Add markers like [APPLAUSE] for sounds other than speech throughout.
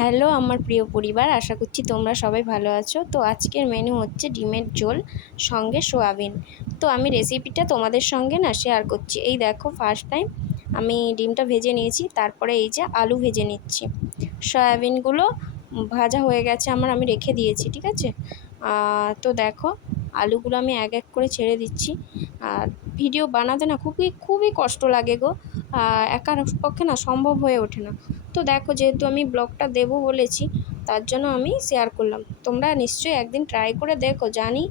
Hello, আমার প্রিয় পরিবার, আশা করছি তোমরা সবাই ভালো আছো। তো আজকের মেনু হচ্ছে ডিমের ঝোল, সঙ্গে সোয়াবিন। তো আমি রেসিপিটা তোমাদের সঙ্গে না শেয়ার করছি। এই দেখো ফার্স্ট টাইম আমি ডিমটা ভেজে নিয়েছি, তারপরে এই যে আলু ভেজে নিচ্ছি। সয়াবিনগুলো ভাজা হয়ে গেছে আমার, আমি রেখে দিয়েছি, ঠিক আছে? তো দেখো, আলুগুলো আমি এক এক করে ছেড়ে দিচ্ছি। আর ভিডিও বানাতে না খুবই খুবই কষ্ট লাগে গো। একার পক্ষে না সম্ভব হয়ে ওঠে না। তো দেখো যেহেতু আমি ব্লগটা দেবো বলেছি, তার জন্য আমি শেয়ার করলাম। তোমরা নিশ্চয়ই একদিন ট্রাই করে দেখো, জানি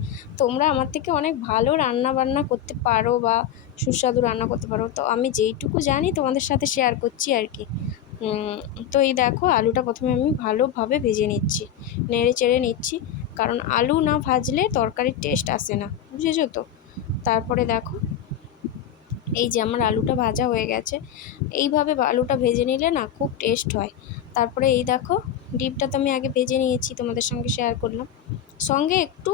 তোমরা আমার থেকে অনেক ভালো রান্না বান্না করতে পারো বা সুস্বাদু রান্না করতে পারো। তো আমি যেইটুকু জানি তোমাদের সাথে শেয়ার করছি আর কি। তো এই দেখো আলুটা প্রথমে আমি ভালোভাবে ভেজে নিচ্ছি, নেড়ে চেড়ে নিচ্ছি, কারণ আলু না ভাজলে তরকারির টেস্ট আসে না, বুঝেছ তো? তারপরে দেখো এই যে আমার আলুটা ভাজা হয়ে গেছে। এইভাবে আলুটা ভেজে নিলে না খুব টেস্ট হয়। তারপরে এই দেখো, ডিমটা তো আমি আগে ভেজে নিয়েছি, তোমাদের সঙ্গে শেয়ার করলাম। সঙ্গে একটু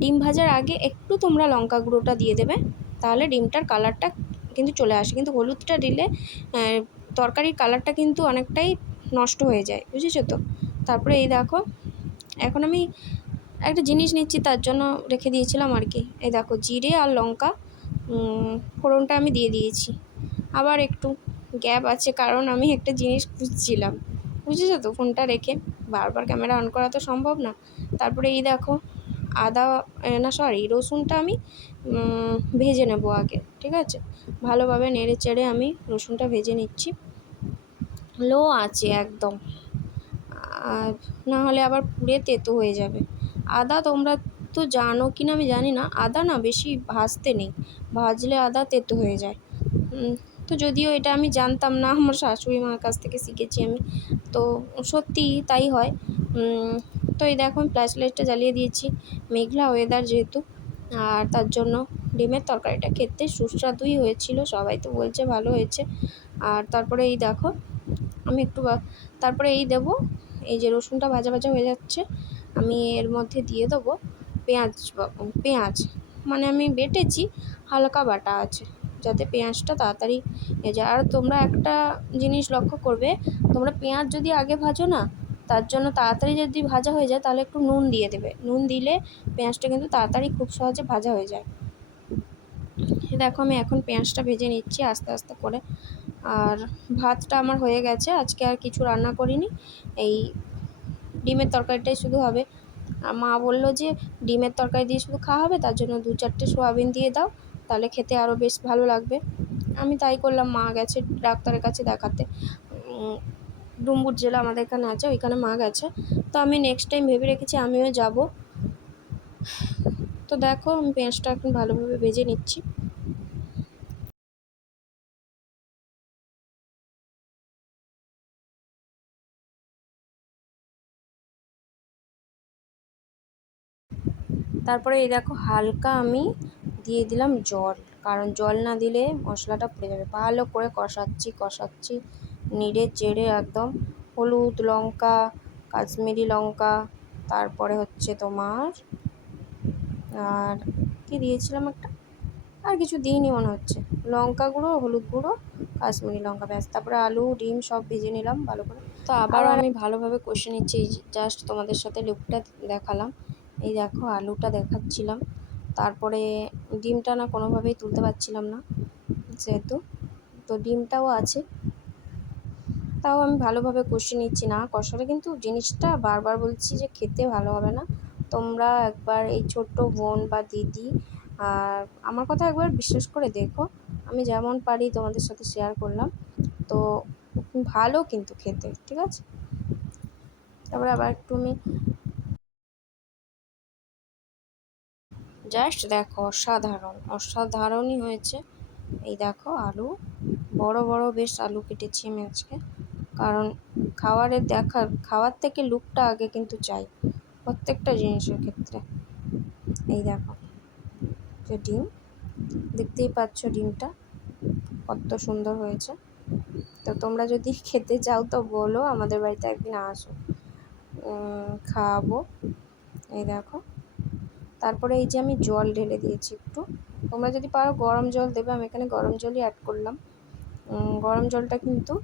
ডিম ভাজার আগে একটু তোমরা লঙ্কা গুঁড়োটা দিয়ে দেবে। তাহলে ডিমটার কালারটা কিন্তু চলে আসে। কিন্তু হলুদটা দিলে তরকারির কালারটা কিন্তু অনেকটাই নষ্ট হয়ে যায়, বুঝেছ তো? তারপরে এই দেখো, এখন আমি একটা জিনিস নিচ্ছি, তার জন্য রেখে দিয়েছিলাম আর কি। এই দেখো, জিরে আর লঙ্কা ফোড়নটা আমি দিয়ে দিয়েছি। আবার একটু গ্যাপ আছে, কারণ আমি একটা জিনিস খুঁজছিলাম। বুঝেছ তো? ফোনটা রেখে বারবার ক্যামেরা অন করা তো সম্ভব না। তারপরে এই দেখো, আদা না সরি রসুনটা আমি ভেজে নেব আগে, ঠিক আছে? ভালোভাবে নেড়ে চেড়ে আমি রসুনটা ভেজে নিচ্ছি। লো আছে একদম। আর না হলে আবার পুড়ে তেতো হয়ে যাবে। আদা তোমরা তো জানো কি না আমি জানি না, আদা না বেশি ভাজতে নেই, ভাজলে আদা তেতো হয়ে যায়। তো যদিও এটা আমি জানতাম না, আমার শাশুড়ি মার কাছ থেকে শিখেছি আমি, তো সত্যি তাই হয়। তো এই দেখো আমি ফ্ল্যাশ লাইটটা জ্বালিয়ে দিয়েছি, মেঘলা ওয়েদার যেহেতু, আর তার জন্য ডিমের তরকারিটা খেতে সুস্বাদুই হয়েছিল, সবাই তো বলছে ভালো হয়েছে। আর তারপরে এই দেখো, আমি একটু তারপরে এই দেব, এই যে রসুনটা ভাজা ভাজা হয়ে যাচ্ছে, আমি এর মধ্যে দিয়ে দেবো। পেঁয়াজ পেঁয়াজ। মানে আমি বেটেছি, হালকা বাটা আছে, যাতে পেঁয়াজটা তাড়াতাড়ি এ যায়। আর তোমরা একটা জিনিস লক্ষ্য করবে, তোমরা পেঁয়াজ যদি আগে ভাজো না, তার জন্য তাড়াতাড়ি যদি ভাজা হয়ে যায়, তাহলে একটু নুন দিয়ে দেবে। নুন দিলে পেঁয়াজটা কিন্তু তাড়াতাড়ি খুব সহজে ভাজা হয়ে যায়। দেখো, আমি এখন পেঁয়াজটা ভেজে নিচ্ছি আস্তে আস্তে করে। আর ভাতটা আমার হয়ে গেছে, আজকে আর কিছু রান্না করিনি। এই ডিমের তরকারিটাই শুধু হবে। মা বলল যে ডিমের তরকারি দিয়ে শুধু খাওয়া হবে, তার জন্য দু চারটে সোয়াবিন দিয়ে দাও, তাহলে খেতে আরও বেশ ভালো লাগবে। আমি তাই করলাম, মা গেছে ডাক্তারের কাছে দেখাতে। ডুম্বুর জেলা আমাদের এখানে আছে, ওইখানে মা গেছে। তো আমি নেক্সট টাইম ভেবে রেখেছি আমিও যাব। তো দেখো, আমি পেঁয়াজটা এখন ভালোভাবে ভেজে নিচ্ছি। তারপরে এই দেখো হালকা আমি দিয়ে দিলাম জল। কারণ জল না দিলে মশলাটা পড়ে যাবে। ভালো করে কষাচ্ছি কষাচ্ছি নেড়ে চেড়ে একদম হলুদ লঙ্কা কাশ্মীরি লঙ্কা তারপরে হচ্ছে তোমার আর কি দিয়েছিলাম একটা? আর কিছু দিইনি মনে হচ্ছে। লঙ্কা গুঁড়ো হলুদ গুঁড়ো কাশ্মীরি লঙ্কা ব্যাস। তারপরে আলু ডিম সব ভেজে নিলাম ভালো করে। তো আবারও আমি ভালোভাবে কষে নিচ্ছি। জাস্ট তোমাদের সাথে লুকটা দেখালাম। এই দেখো আলুটা দেখাচ্ছিলাম। তারপরে ডিমটা না কোনোভাবেই তুলতে পারছিলাম না যেহেতু। তো ডিমটাও আছে। তাও আমি ভালোভাবে কষে নিচ্ছি না কষালে, কিন্তু জিনিসটা বারবার বলছি যে খেতে ভালো হবে না। তোমরা একবার এই ছোট্ট বোন বা দিদি আর আমার কথা একবার বিশ্বাস করে দেখো। আমি যেমন পারি তোমাদের সাথে শেয়ার করলাম। তো ভালো কিন্তু খেতে, ঠিক আছে? তারপরে আবার একটু আমি জাস্ট দেখো অসাধারণ, অসাধারণই হয়েছে। এই দেখো আলু, বড় বড় বেশ আলু কেটেছি আমি আজকে। কারণ খাবারের দেখার খাওয়ার থেকে লুকটা আগে কিন্তু চাই, প্রত্যেকটা জিনিসের ক্ষেত্রে। এই দেখো, যে ডিম, দেখতেই পাচ্ছ ডিমটা, কত সুন্দর হয়েছে। তো তোমরা যদি [LAUGHS] খেতে চাও তো বলো, আমাদের বাড়িতে একদিন আসো। খাওয়াবো এই দেখো। তারপরে এই যে আমি জল ঢেলে দিয়েছি একটু। তোমরা যদি পারো গরম জল দেবে, আমি এখানে গরম জলই অ্যাড করলাম। গরম জলটা কিন্তু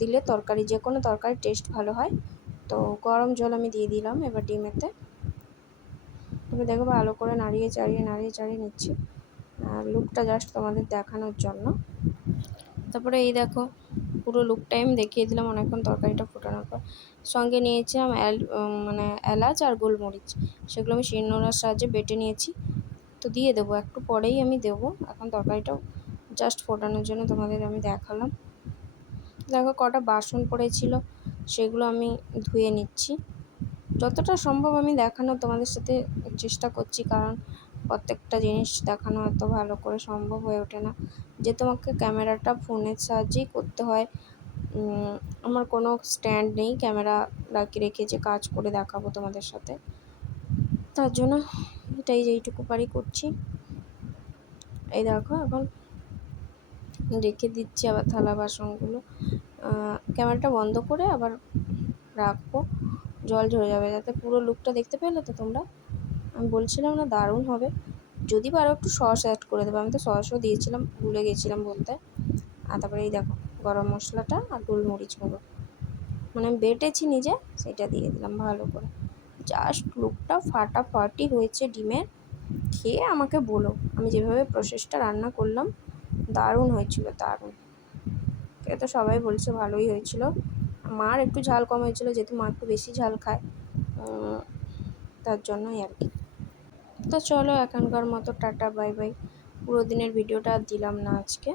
দিলে তরকারি, যে কোনো তরকারির টেস্ট ভালো হয়। তো গরম জল আমি দিয়ে দিলাম এবার ডিমেতে। তুমি দেখো ভালো করে নাড়িয়ে চাড়িয়ে নাড়িয়ে চাড়িয়ে নিচ্ছি। আর লুকটা জাস্ট তোমাদের দেখানোর জন্য। তারপরে এই দেখো, পুরো লুকটাই আমি দেখিয়ে দিলাম অনেকক্ষণ তরকারিটা ফোটানোর পর। সঙ্গে নিয়েছিলাম এল মানে এলাচ আর গোলমরিচ। সেগুলো আমি শিলনোড়ার সাহায্যে বেটে নিয়েছি। তো দিয়ে দেবো, একটু পরেই আমি দেবো। এখন তরকারিটাও জাস্ট ফোটানোর জন্য তোমাদের আমি দেখালাম। দেখো কটা বাসন পড়েছিল, সেগুলো আমি ধুয়ে নিচ্ছি। যতটা সম্ভব আমি দেখানো তোমাদের সাথে চেষ্টা করছি, কারণ প্রত্যেকটা জিনিস দেখানো এত ভালো করে সম্ভব হয়ে ওঠে না যে তোমাকে ক্যামেরাটা ফোনের সাহায্যেই করতে হয়। আমার কোনো স্ট্যান্ড নেই ক্যামেরা লাগিয়ে রেখে যে কাজ করে দেখাবো তোমাদের সাথে। তার জন্য এটাই যেইটুকু পারি করছি। এই দেখো, এখন রেখে দিচ্ছি আবার থালা, বাসনগুলো। ক্যামেরাটা বন্ধ করে আবার রাখব। জল ঝরে যাবে, যাতে পুরো লুকটা দেখতে পেলে তো তোমরা আমি বলছিলাম না, দারুণ হবে। যদি পারো একটু সস অ্যাড করে দেবো। আমি তো সসও দিয়েছিলাম, ভুলে গেছিলাম বলতে। আর তারপরে এই দেখো, গরম মশলাটা আর গোলমরিচ গুঁড়ো। মানে আমি বেটেছি নিজে, সেটা দিয়ে দিলাম ভালো করে। জাস্ট লুকটা ফাটাফাটি হয়েছে ডিমের। খেয়ে আমাকে বলো, আমি যেভাবে প্রসেসটা রান্না করলাম, দারুণ হয়েছিল, দারুণ। এ তো সবাই বলছে ভালোই হয়েছিল। মার একটু ঝাল কম হয়েছিল, যেহেতু মা একটু বেশি ঝাল খায়। তার জন্যই আর কি। তো চলো এখনকার মতো টাটা বাই বাই। পুরো দিনের ভিডিওটা দিলাম না আজকে।